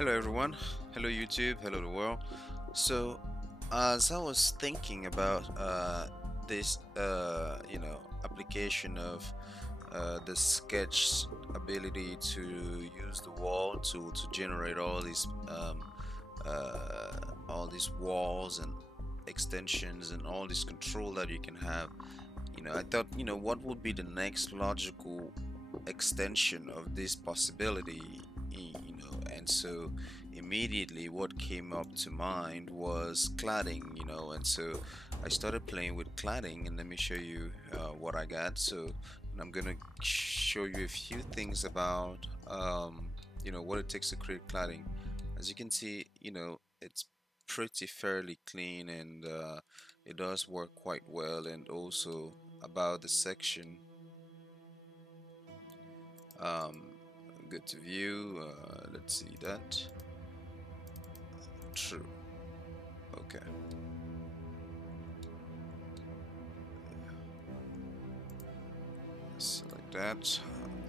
Hello everyone, hello YouTube, hello the world. So as I was thinking about this application of the sketch ability to use the wall tool to generate all these walls and extensions and all this control that you can have, I thought, what would be the next logical extension of this possibility, and so immediately what came up to mind was cladding, and so I started playing with cladding, and let me show you what I got. So I'm gonna show you a few things about what it takes to create cladding. As you can see, it's pretty fairly clean, and it does work quite well. And also about the section, um, good to view. Let's see that. True. Okay. Select that.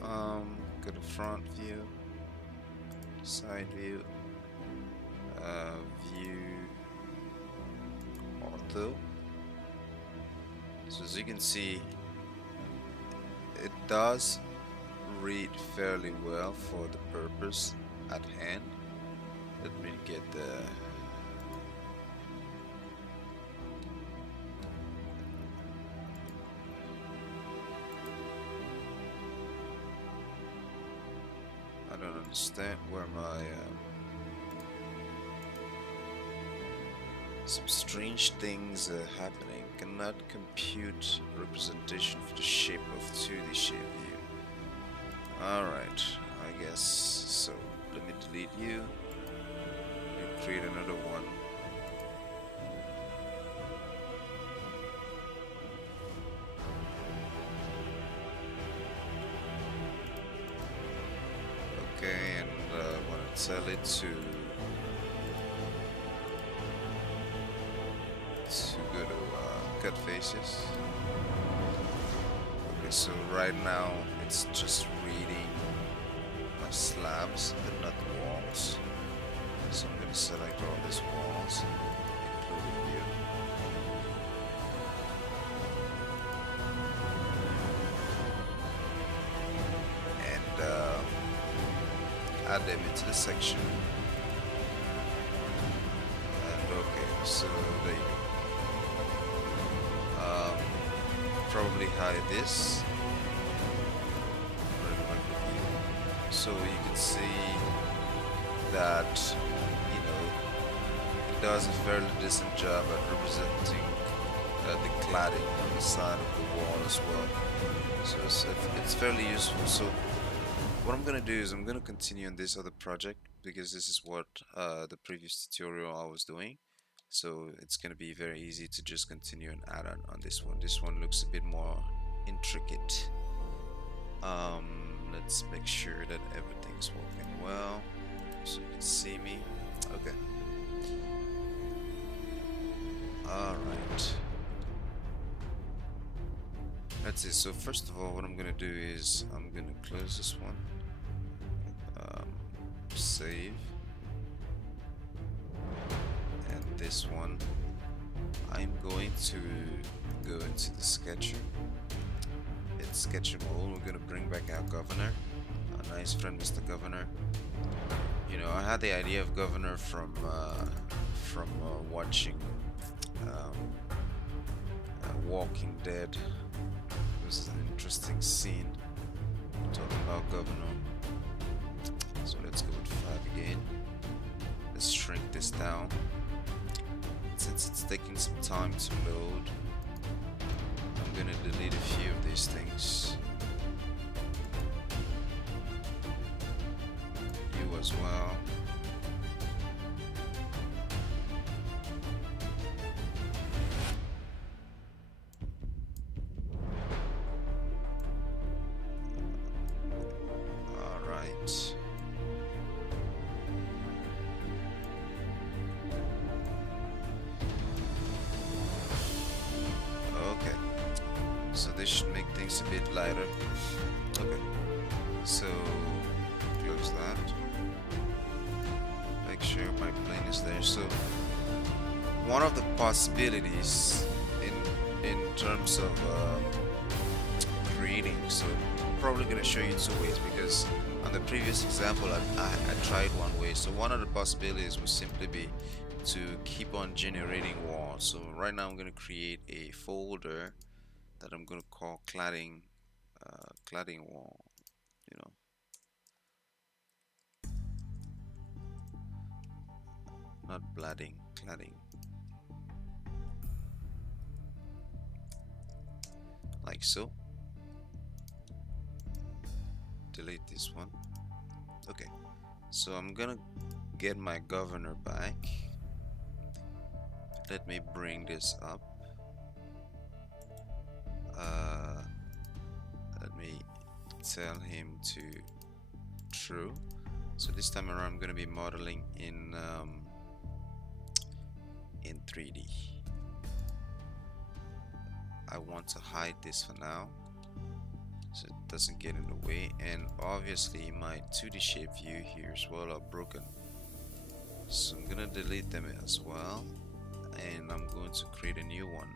Go to front view, side view, view ortho. So as you can see, it does read fairly well for the purpose at hand. Let me get the I don't understand where my some strange things are happening. Cannot compute representation for the shape of 2D shape view. Alright, I guess so. Let me delete you and create another one. Okay, and I want to tell it to go to cut faces. Okay, so right now it's just reading my slabs but not the walls. So I'm going to select all these walls, including view. And add them into the section. And okay, so there you go. Probably hide this. So you can see that it does a fairly decent job at representing the cladding on the side of the wall as well. So it's fairly useful. So what I'm gonna do is I'm gonna continue on this other project, because this is what the previous tutorial I was doing. So it's gonna be very easy to just continue and add on this one. This one looks a bit more intricate. Let's make sure that everything's working well so you can see me. Okay. Alright. That's it. So first of all, what I'm gonna do is I'm gonna close this one. Save. And this one, I'm going to go into the sketcher. It's sketchable. We're gonna bring back our governor, our nice friend Mr. Governor. I had the idea of governor from watching Walking Dead. It was an interesting scene talking about governor. So let's go with 5 again. Let's shrink this down. Since it's taking some time to load, I'm gonna delete a few of these things. You as well. Alright. Okay. So this should make things a bit lighter. Okay. So close that. sure my plane is there. So one of the possibilities in terms of creating, so I'm probably going to show you two ways, because on the previous example I tried one way. So one of the possibilities would simply be to keep on generating walls. So right now I'm going to create a folder that I'm going to call cladding, cladding wall, you know. Not bladding, cladding. Like so. Delete this one. Okay, so I'm gonna get my governor back. Let me bring this up. Let me tell him to true. So this time around I'm gonna be modeling in 3D. I want to hide this for now so it doesn't get in the way, and obviously my 2D shape view here as well are broken, so I'm gonna delete them as well, and I'm going to create a new one,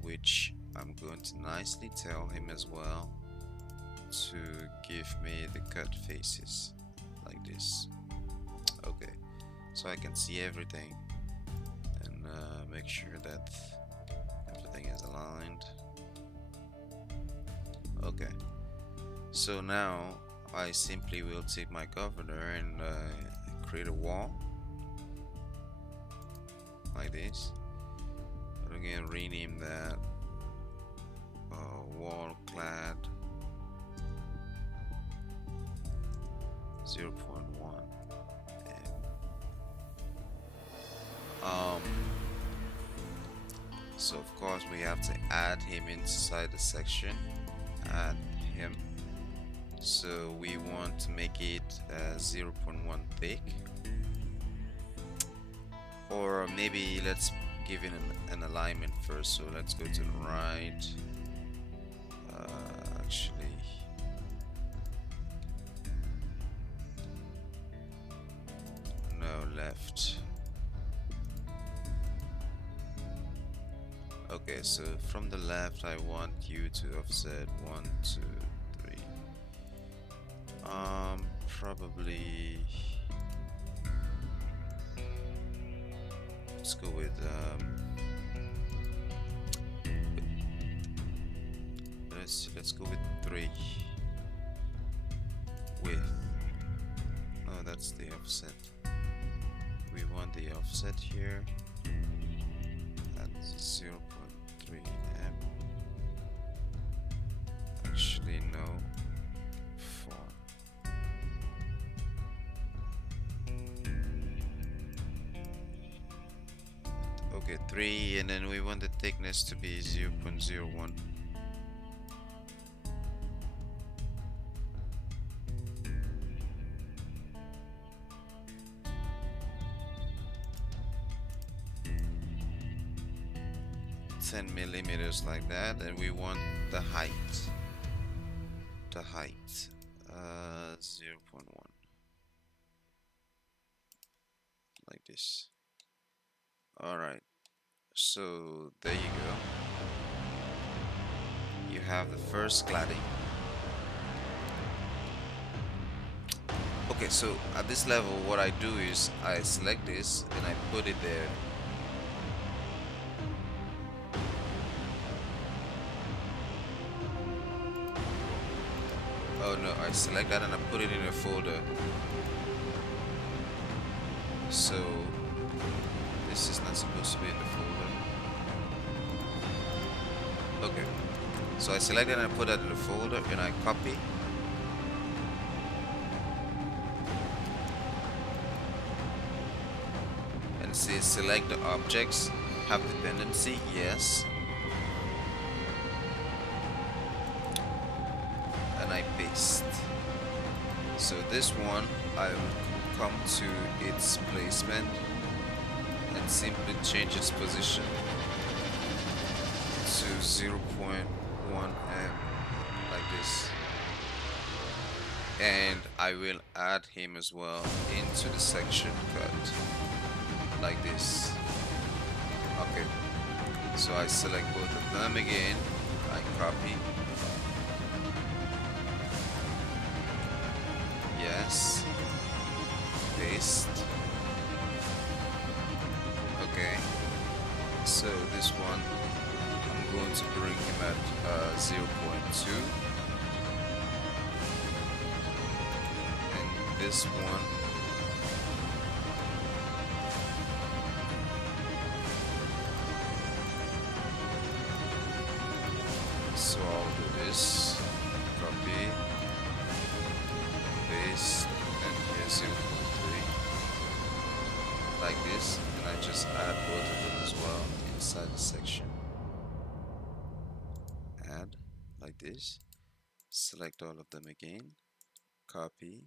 which I'm going to nicely tell him as well to give me the cut faces like this. Okay, so I can see everything and make sure that everything is aligned. Okay, so now I simply will take my governor and create a wall like this. I'm gonna rename that wall clad 0.1. So of course we have to add him inside the section. Add him. So we want to make it 0.1 thick, or maybe let's give it an alignment first. So let's go to the right. Actually, no, left. Okay, so from the left I want you to offset 1, 2, 3. Probably let's go with let's go with 3 with, oh, that's the offset. We want the offset here at 0.3 m. Actually no, 4. Okay, 3, and then we want the thickness to be 0.01. millimeters like that, and we want the height 0.1 like this. Alright, so there you go. You have the first cladding. Okay, so at this level what I do is I select this and I put it there. Oh no, I select that and I put it in a folder. So this is not supposed to be in the folder. Okay, so I select it and I put that in the folder and I copy. And say select the objects, have dependency, yes. And I paste. So this one I will come to its placement and simply change its position to 0.1 m like this. and I will add him as well into the section cut like this. Okay, so I select both of them again, I copy, yes, paste. Okay, so this one I'm going to bring him at 0.2, and this one so I'll do this, copy, paste, and here 0.3 like this, and I just add both of them as well inside the section. Add like this, select all of them again, copy,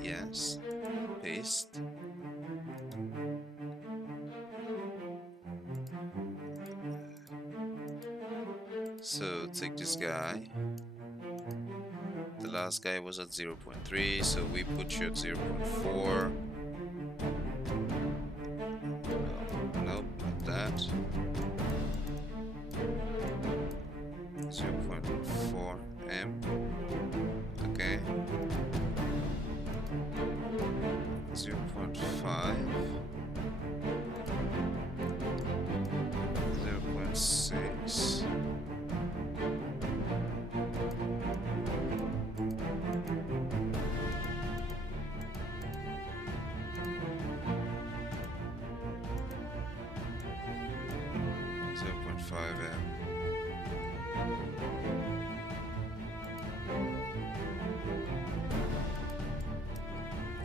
yes, paste, so take this guy, the last guy was at 0.3, so we put you at 0.4, nope, not that, 0.4 M, okay, 0.5, 0.6, 0.5 M,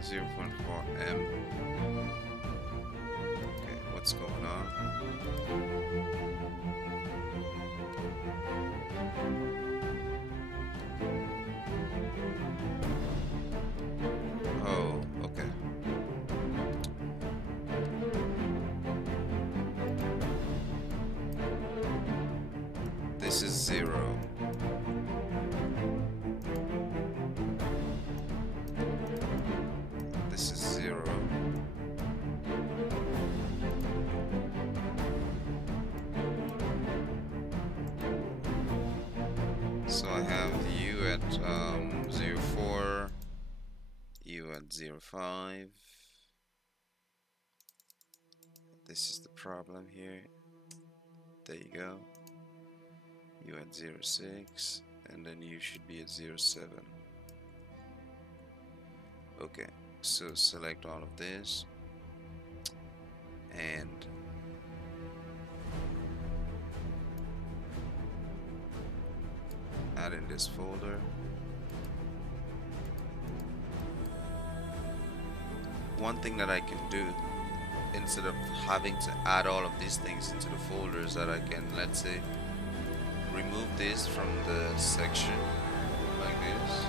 0.4 M. Okay, what's going on? Oh, okay. This is 0. This is 0. So I have you at 0.4, you at 0.5. This is the problem here. There you go. You at 0.6, and then you should be at 0.7. Okay, so select all of this and add in this folder. One thing that I can do, instead of having to add all of these things into the folders, that I can, let's say, remove this from the section like this.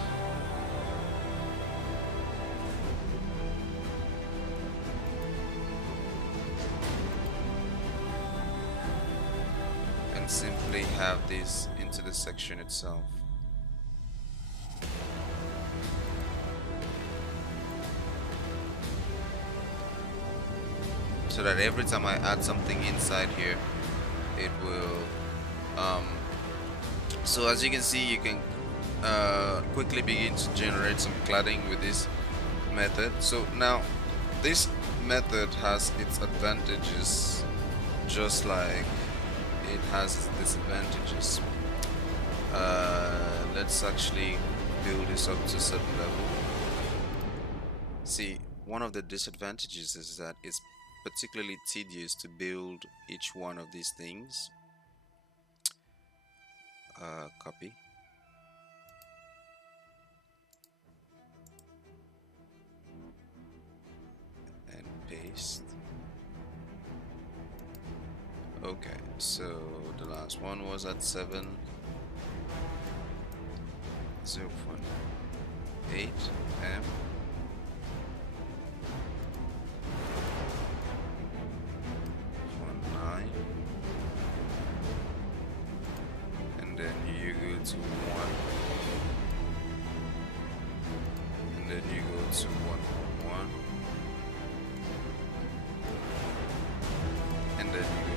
And simply have this into the section itself. So that every time I add something inside here, it will so as you can see, you can quickly begin to generate some cladding with this method. So now this method has its advantages just like it has its disadvantages. Let's actually build this up to a certain level. See, one of the disadvantages is that it's particularly tedious to build each one of these things. Copy. And paste. Okay, so the last one was at 7. 0.8 M. And then you go to 1.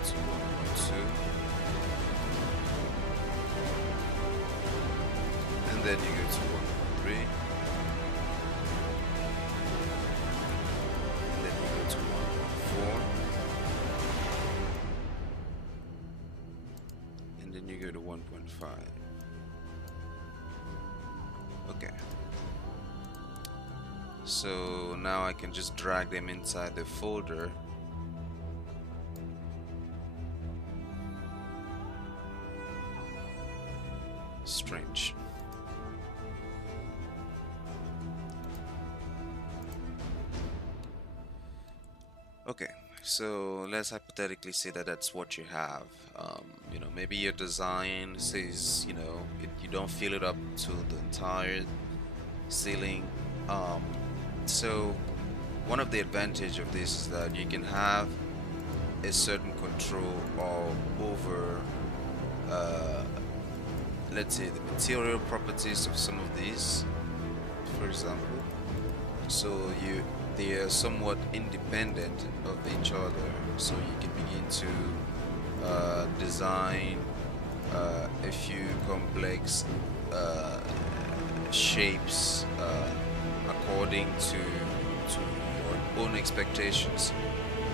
to 1.2, and then you go to 1.3, and then you go to 1.4, and then you go to 1.5. Okay. So now I can just drag them inside the folder. Strange. Okay, so let's hypothetically say that that's what you have. You know, maybe your design says, you know, you don't fill it up to the entire ceiling. So one of the advantage of this is that you can have a certain control over let's say the material properties of some of these, for example. So they are somewhat independent of each other, so you can begin to design a few complex shapes according to your own expectations,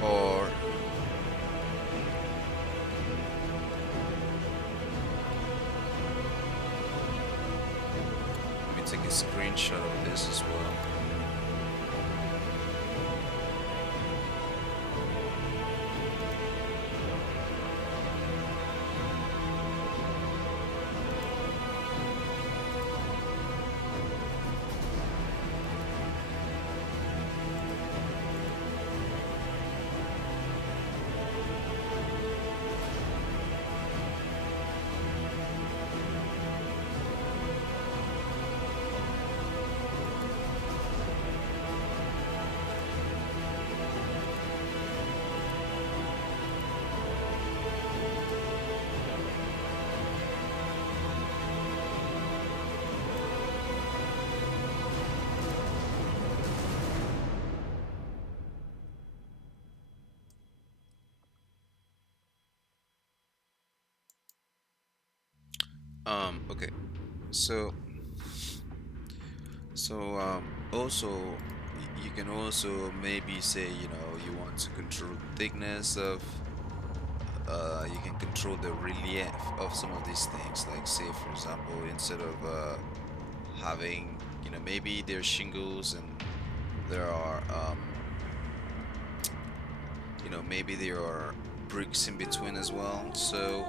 or let me take a screenshot of this as well. Okay, so also you can also maybe say, you know, you want to control thickness of you can control the relief of some of these things, like say for example, instead of having, you know, maybe there's shingles and there are you know, maybe there are bricks in between as well. So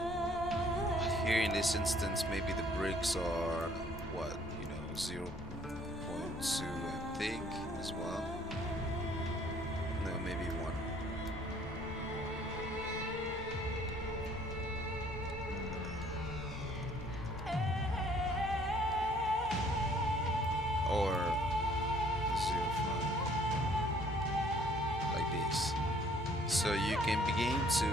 here in this instance, maybe the bricks are what, you know, 0.2 thick as well. No, maybe 1. Or 0.5, like this. So you can begin to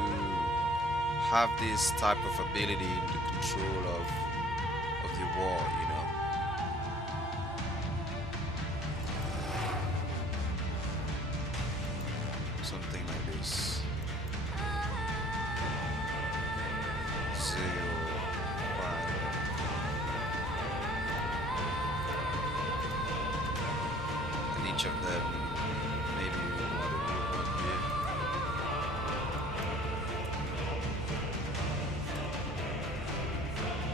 have this type of ability in the control of the wall, you know. Something like this. 0.5. And each of them, maybe what we want here.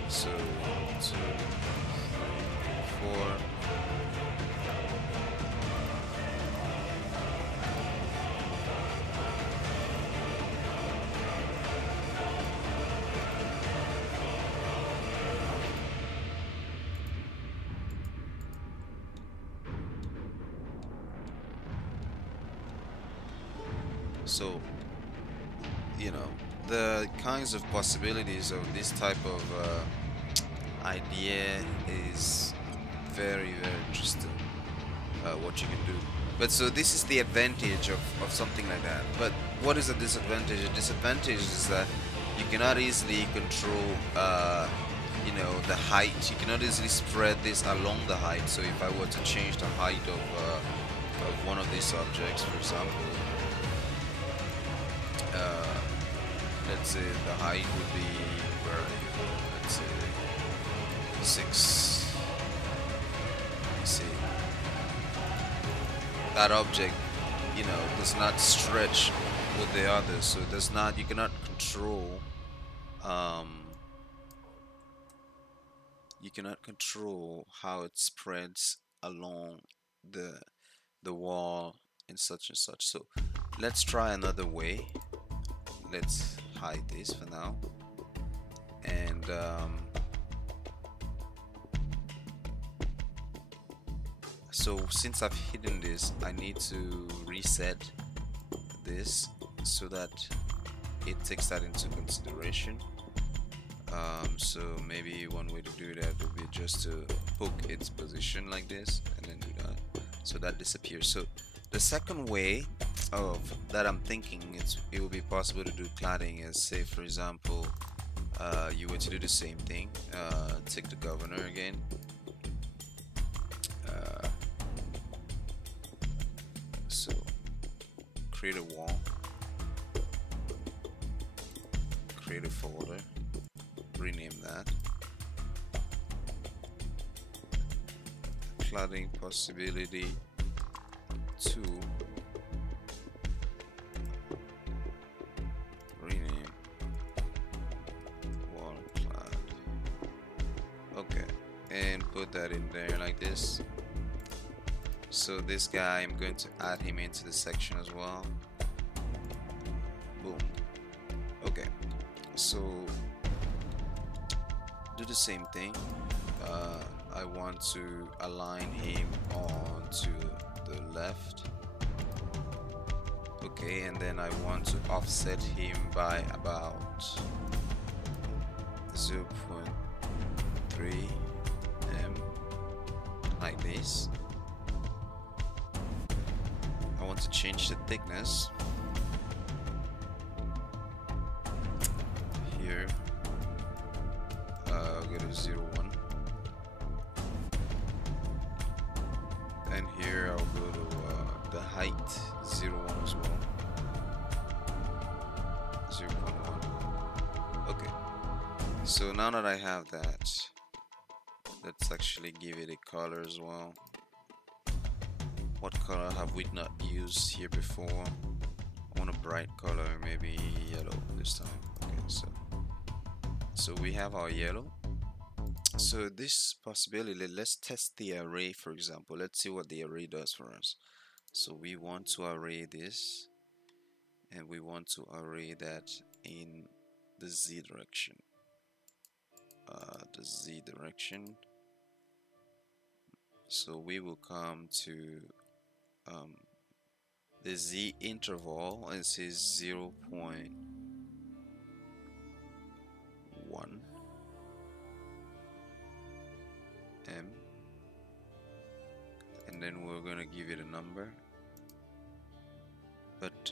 So 1, 2, 3, 4. So, you know, the kinds of possibilities of this type of idea is very, very interesting, what you can do. But so this is the advantage of something like that. But what is the disadvantage? The disadvantage is that you cannot easily control you know, the height. You cannot easily spread this along the height. So if I were to change the height of one of these objects, for example, let's say the height would be where, let's say 6. You see, that object, you know, does not stretch with the others, so it does not, you cannot control you cannot control how it spreads along the wall and such. So let's try another way. Let's hide this for now, and so since I've hidden this, I need to reset this so that it takes that into consideration. So maybe one way to do that would be just to poke its position like this and then do that, so that disappears. So the second way of that I'm thinking it would be possible to do cladding is, say for example, you were to do the same thing. Take the governor again, so create a wall, create a folder, rename that cladding possibility 2, rename wall clad. Okay, and put that in there like this. So this guy, I'm going to add him into the section as well. Boom. Okay, so do the same thing. I want to align him on to the left. Okay, and then I want to offset him by about 0.3 m, like this. I want to change the thickness here. Go to 0.1, and here I'll go to the height 0.1 as well, 0.1. Okay, so now that I have that, let's actually give it a color as well. What color have we not used here before? I want a bright color, maybe yellow this time. Okay, so we have our yellow. So this possibility, let's test the array, for example. Let's see what the array does for us. So we want to array this, and we want to array that in the Z direction. The Z direction. So we will come to the Z interval, and it says 0.1, m, and then we're going to give it a number, but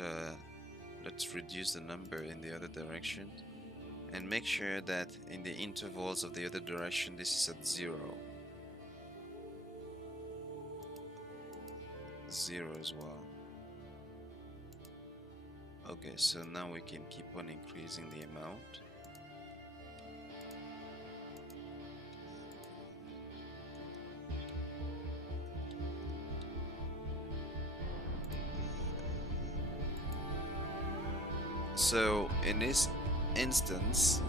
let's reduce the number in the other direction, and make sure that in the intervals of the other direction this is at 0 as well. Okay, so now we can keep on increasing the amount. So in this instance,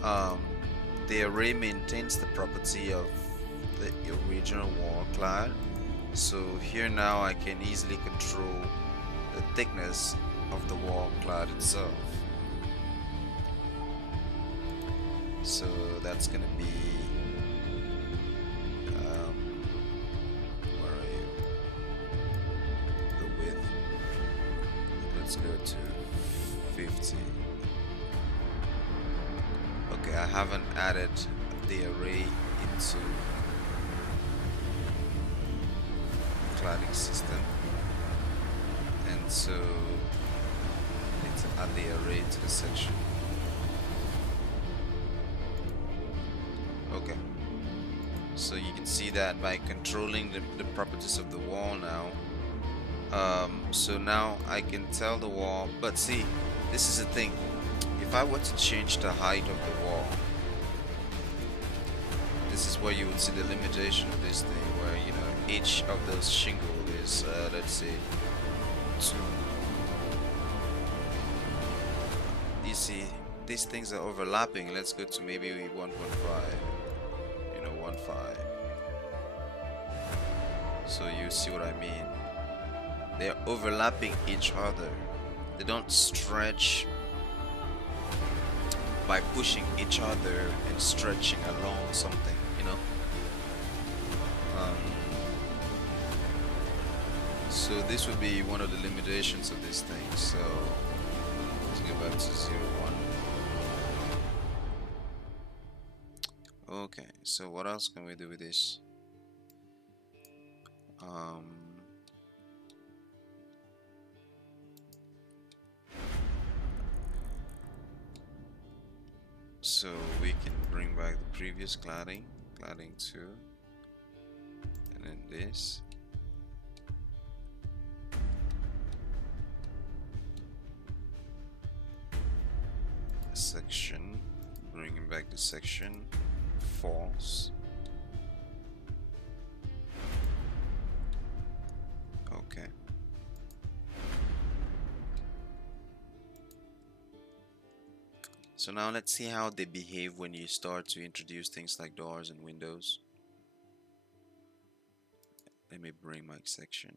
the array maintains the property of the original wall clad. So here now I can easily control the thickness of the wall clad itself. So that's gonna be where are you? The width. Let's go to 50. Okay, I haven't added the array into cladding system, and so I need to add the array to the section. Okay, so you can see that by controlling the properties of the wall now, so now I can tell the wall, but see, this is the thing. If I were to change the height of the wall, this is where you would see the limitation of this thing, where, you know, each of those shingle is, let's say, 2. You see, these things are overlapping. Let's go to maybe 1.5, you know, 1.5. So you see what I mean. They're overlapping each other. They don't stretch by pushing each other and stretching along something, you know. So this would be one of the limitations of this thing. So let's go back to 0, 1. Okay, so what else can we do with this? So we can bring back the previous cladding 2, and then this. Section, bringing back the section, false. Okay. So now let's see how they behave when you start to introduce things like doors and windows. Let me bring my section.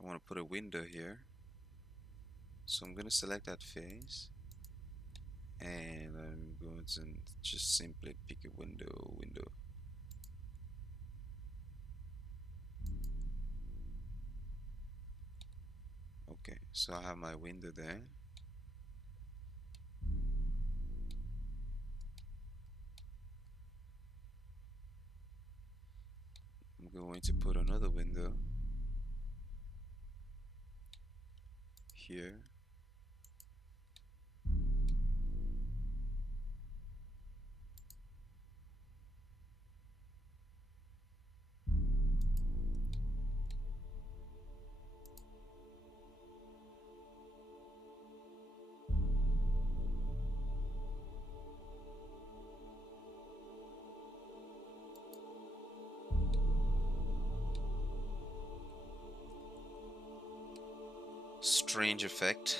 I want to put a window here. So I'm going to select that face. And I'm going to just simply pick a window. Okay, so I have my window there. I'm going to put another window here. Strange effect.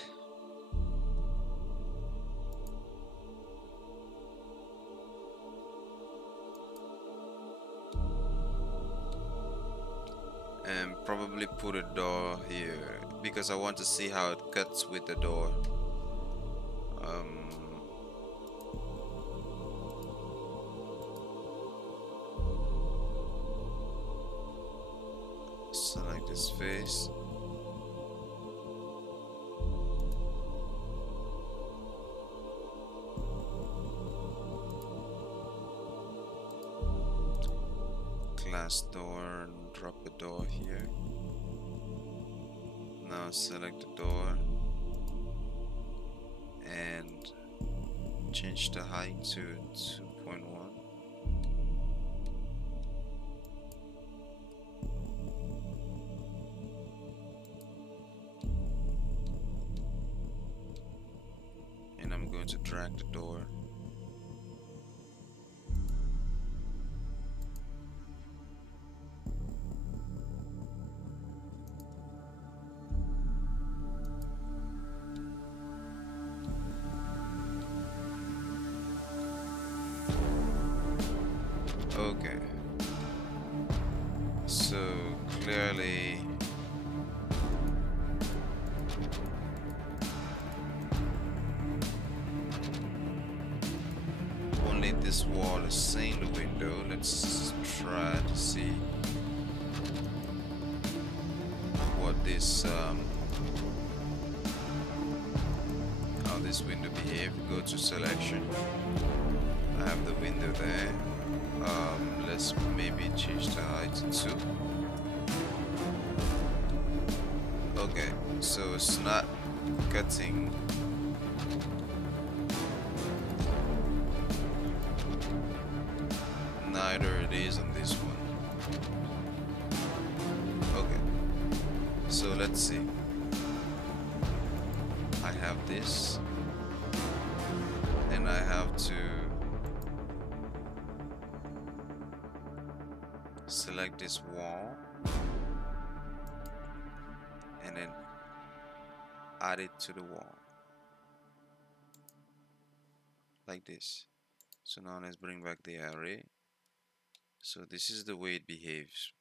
And probably put a door here because I want to see how it cuts with the door. Select this face. Glass door and drop a door here. Now select the door and change the height to 2.1. And I'm going to drag the door. Okay, so clearly only this wall is seeing the window. Let's try to see what this how this window behaves. Go to selection. I have the window there. Let's maybe change the height to 2. Okay, so it's not cutting. Neither it is on this one. Okay. So let's see. I have this, and I have to select this wall and then add it to the wall like this. So now let's bring back the array. So this is the way it behaves.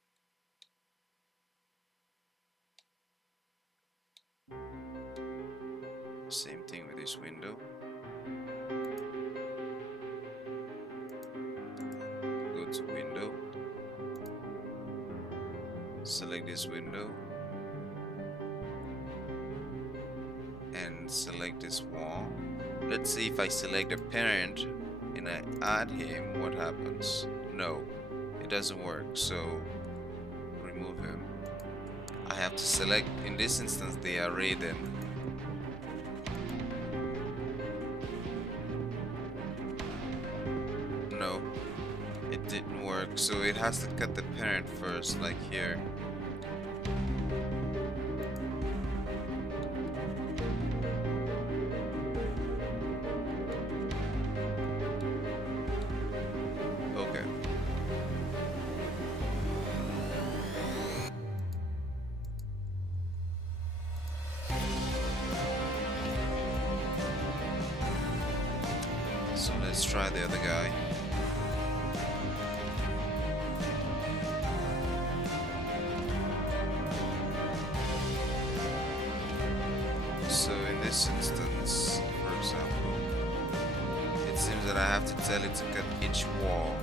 Same thing with this window. Go to window, select this window, and select this wall. Let's see if I select a parent and I add him, what happens? No, it doesn't work, so remove him. I have to select, in this instance, the array then. No, it didn't work, so it has to cut the parent first, like here. Okay. So let's try the other guy. So in this instance, for example, it seems that I have to tell it to cut each wall.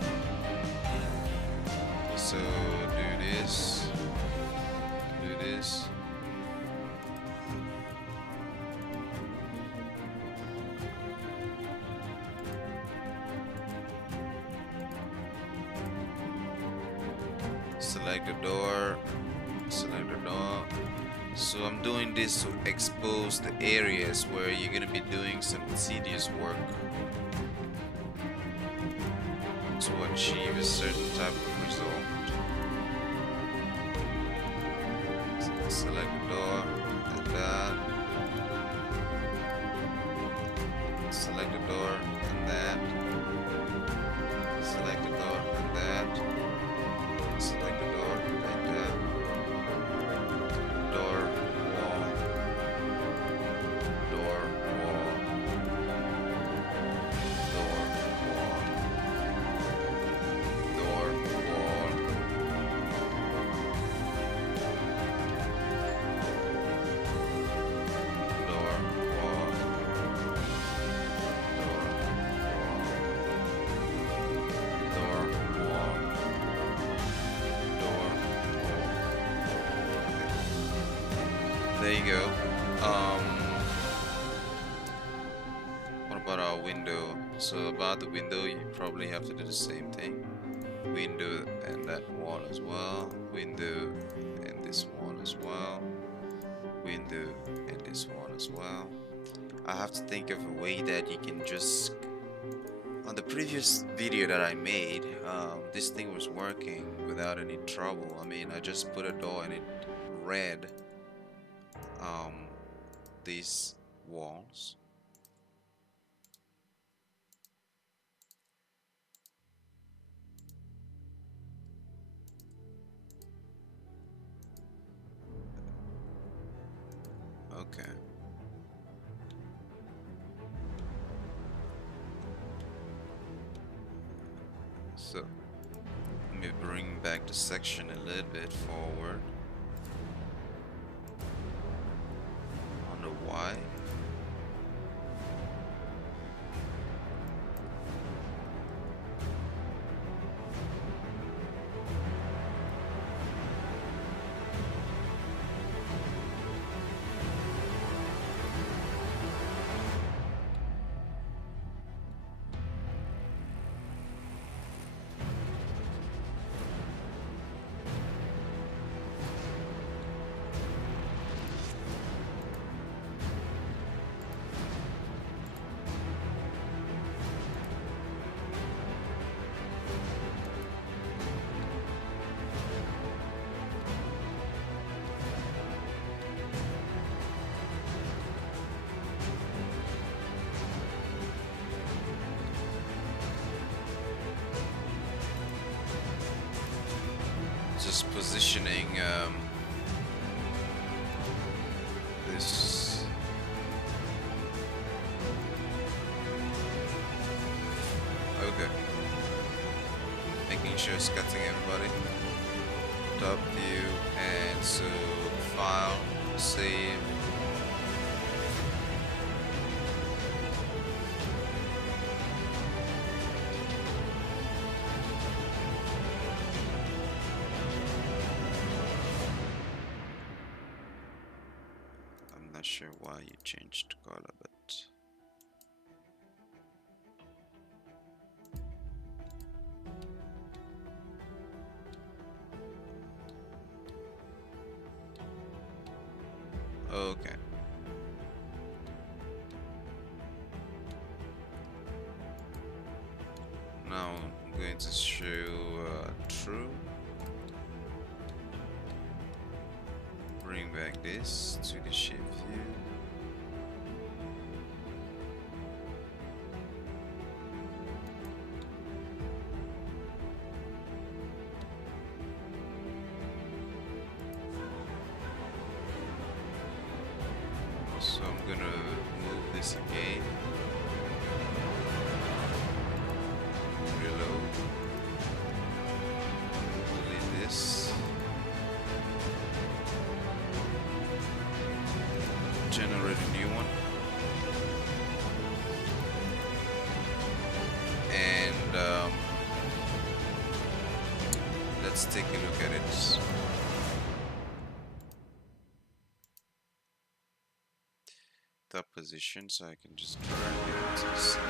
So do this, do this. Select the door, select the door. So I'm doing this to expose the areas where you're going to be doing some tedious work to achieve a certain type of result. So select the door and that. Select the door and that. Select the door and that. Select the door and that. Door, wall, door, wall, door, wall, door, wall, door, wall, door, wall, door, wall. There you go. What about our window? So about the window, you probably have to do the same thing. Window and that wall as well. Window and this wall as well. Window and this wall as well. I have to think of a way that you can just... On the previous video that I made, this thing was working without any trouble. I mean, I just put a door and it read these walls. Okay. So let me bring back the section a little bit forward on the Y. this. Okay. Making sure it's cutting everybody. Top view, and so file, save. I'm not sure why you changed color, but okay. Now I'm going to show true. Bring back this to the shape view. So I'm gonna move this again. Reload. Delete this. Generate a new one. And let's take a look at it. Top position, so I can just drag it to the side.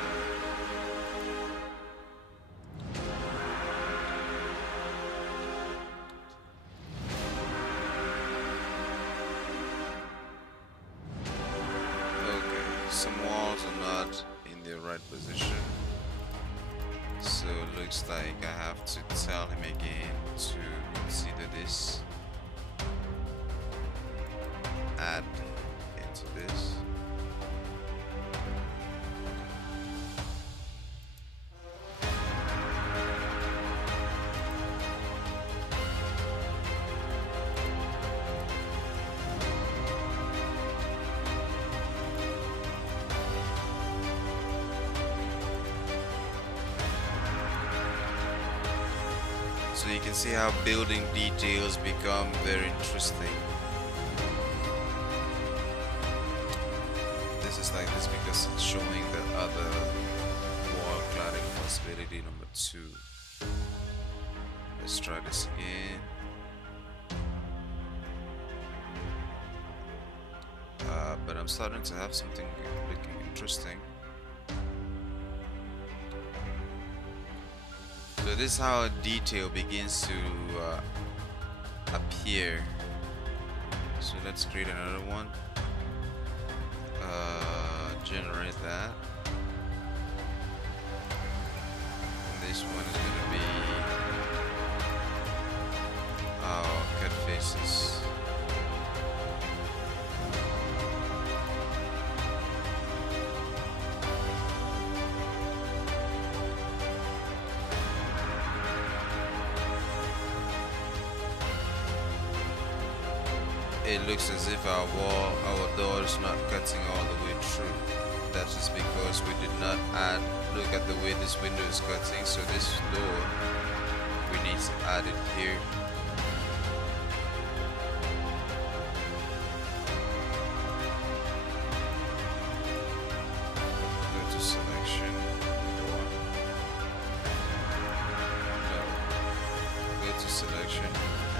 Some walls are not in the right position, so it looks like I have to tell him again to consider this, add into this. So you can see how building details become very interesting. This is like this because it's showing the other wall cladding possibility number 2. Let's try this again. But I'm starting to have something looking interesting. So this is how a detail begins to appear. So let's create another one. Generate that. And this one is going to be our cut faces. It looks as if our door is not cutting all the way through. That's just because we did not add, look at the way this window is cutting, so this door, we need to add it here. Go to selection, door. No. Go to selection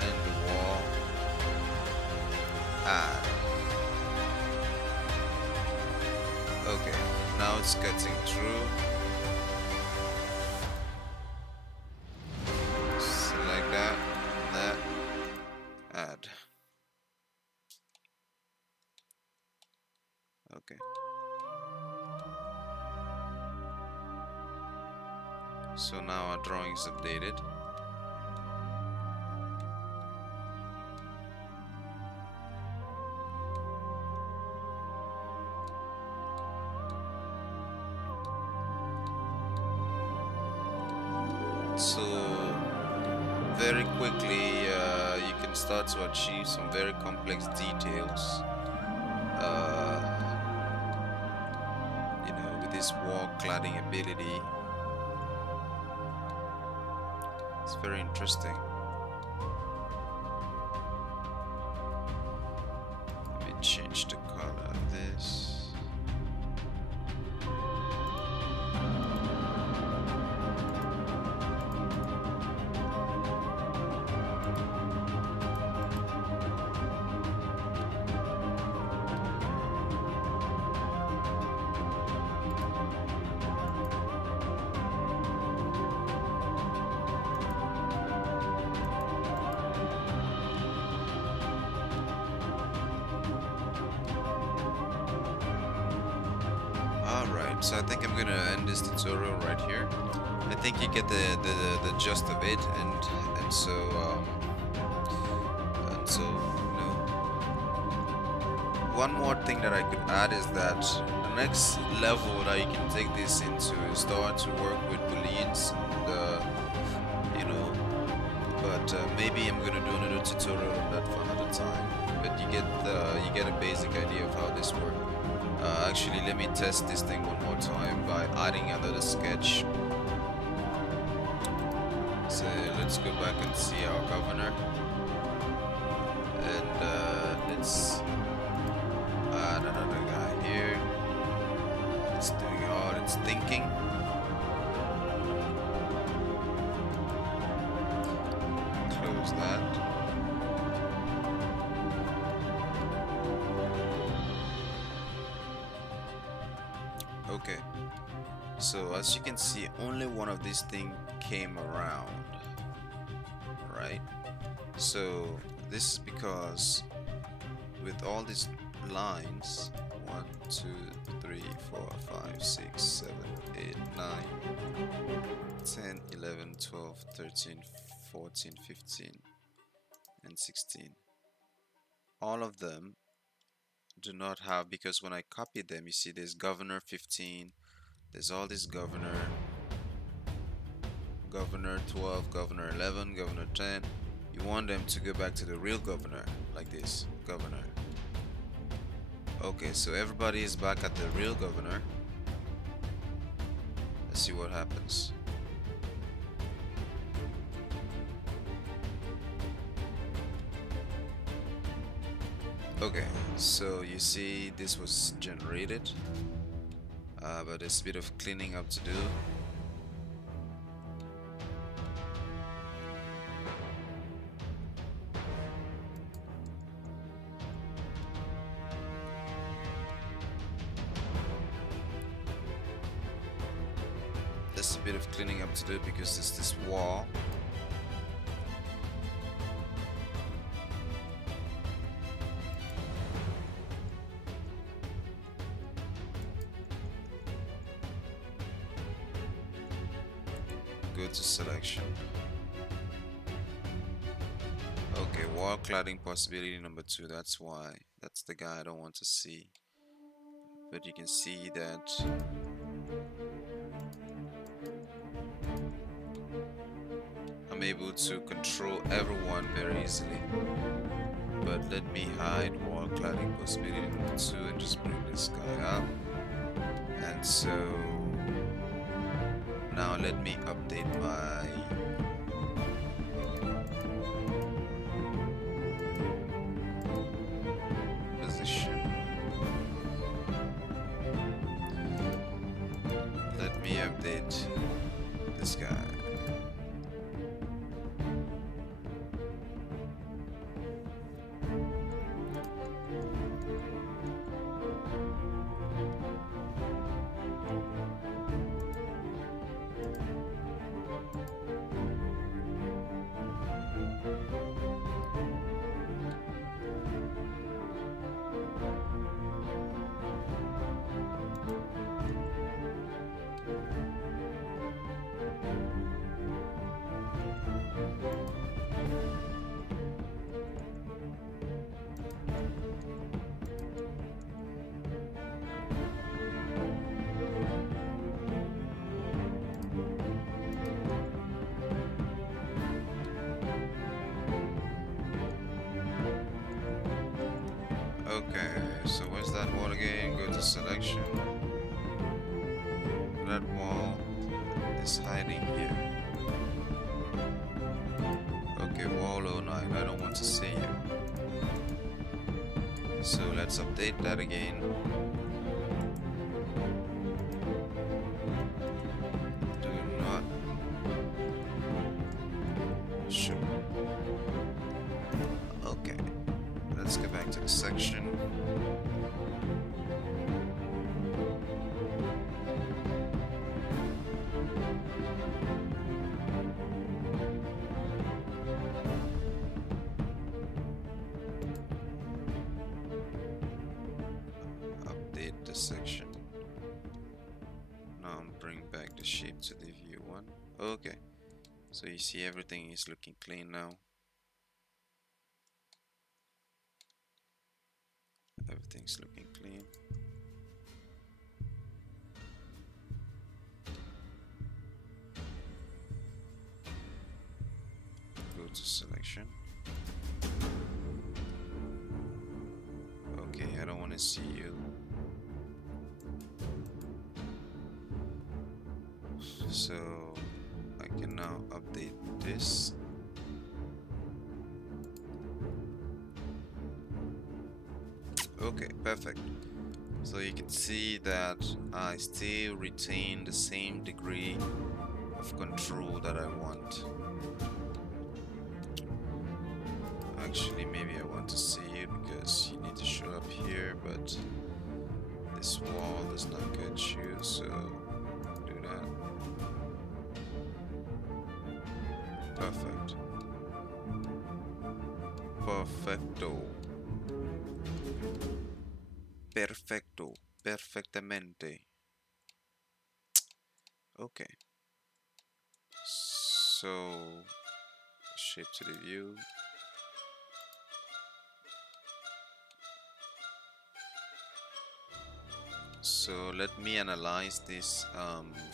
and the wall. Add. Okay, now it's cutting through. Select that, and that, add. Okay. So now our drawing is updated. So very quickly you can start to achieve some very complex details. You know, with this wall cladding ability, it's very interesting. Let me change the color of this. Alright, so I think I'm gonna end this tutorial right here. I think you get the gist of it, and so you know, one more thing that I could add is that the next level that you can take this into is start to work with booleans, and you know, but maybe I'm gonna do another tutorial on that for another time. But you get a basic idea of how this works. Actually, let me test this thing one more time by adding another sketch. So let's go back and see our governor, and let's add another guy here. It's doing all its thinking. Close that. Okay, so as you can see, only one of these things came around, right? So this is because with all these lines, 1, 2, 3, 4, 5, 6, 7, 8, 9, 10, 11, 12, 13, 14, 15, and 16. All of them do not have, because when I copy them, you see there's governor 15, there's all this governor 12, governor 11, governor 10. You want them to go back to the real governor, like this, governor. Okay, so everybody is back at the real governor. Let's see what happens. Okay, so you see this was generated, but there's a bit of cleaning up to do. There's a bit of cleaning up to do because there's this wall. Go to selection. Okay, wall cladding possibility number 2. That's why. That's the guy I don't want to see. But you can see that I'm able to control everyone very easily. But let me hide wall cladding possibility number 2 and just bring this guy up. And so now let me update my position. Let me update this guy. Okay, so where's that wall again? Go to selection. That wall is hiding here. Okay, wall 09, I don't want to see you. So let's update that again. Do not show. Okay, let's go back to the section. Update the section. Now bring back the shape to the view one. Okay, so you see everything is looking clean now. Everything's looking clean. Go to selection. Okay, I don't want to see you. So I can now update this. Okay, perfect. So you can see that I still retain the same degree of control that I want. Actually, maybe I want to see it because you need to show up here, but this wall does not get you, so do that. Perfect. Perfecto. Perfecto. Perfectamente. Okay. So, shape to the view. So let me analyze this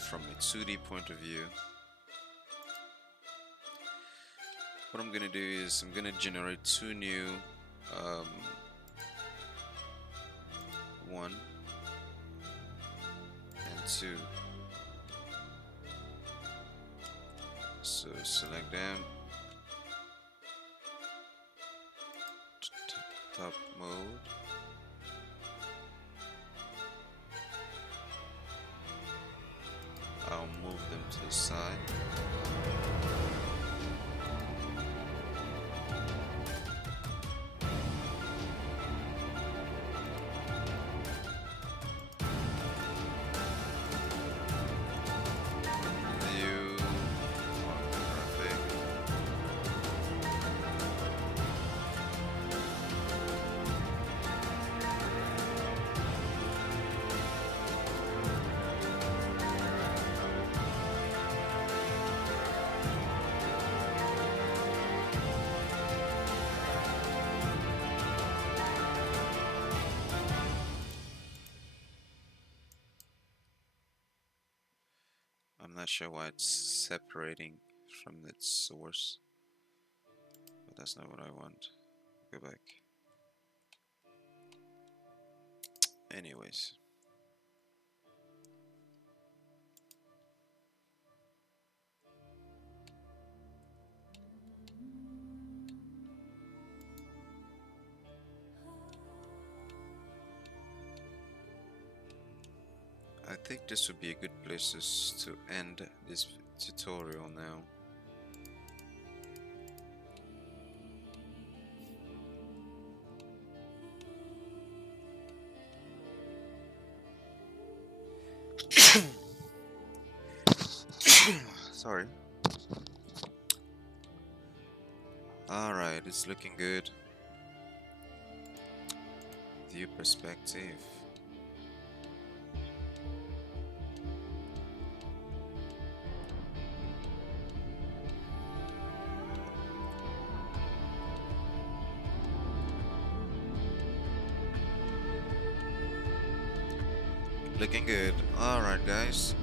from a 2D point of view. What I'm gonna do is I'm gonna generate two new 1 and 2. So select them, top mode, I'll move them to the side. I'm not sure why it's separating from its source, but that's not what I want. Go back. Anyways. I think this would be a good place to end this tutorial now. Sorry. Alright, it's looking good. View perspective. Looking good. Alright guys,